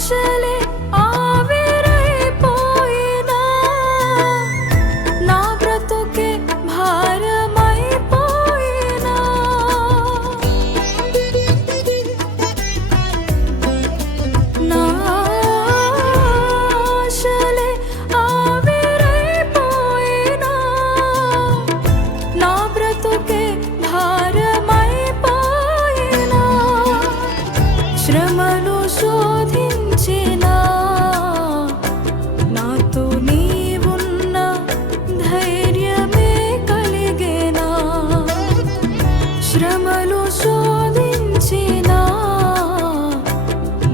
ఆశలే ఆవిరైపోయినా నా బ్రతుకే భారమైపోయినా నా ఆశలే ఆవిరైపోయినా నా బ్రతుకే భారమైపోయినా శ్రమను శోధించినా నాతో నీవున్న ధైర్యమే కలిగేనా శ్రమలు శోధించినా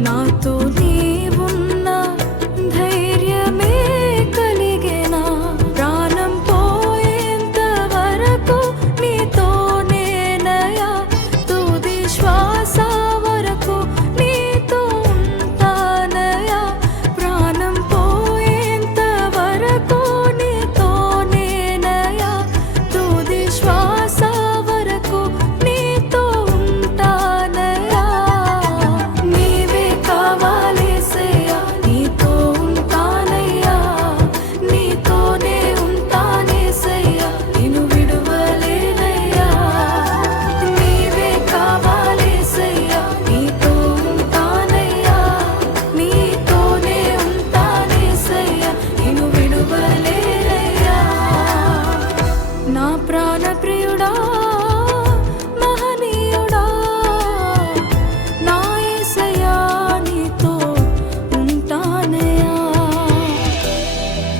నాతో నీవున్న ధైర్యమే కలిగేనా ప్రాణం పోయేంత వరకు నీతోనేనయా తుది శ్వాస వరకు నీతో ఉంటానయా ప్రాణం పోయేంత వరకు నీతోనేనయా తుది శ్వాస వరకు నీతో ఉంటానయా నీవే కావాలేసయ్యా నీతో ఉంటానయ్యా నీతోనే ఉంటానేసయ్యా నిన్ను విడువలేనయ్యా నీవే కావాలేసయ్యా నీతో ఉంటానయ్యా నీతోనే ఉంటానేసయ్యా నిన్ను విడువలేనయ్యా నా ప్రాణ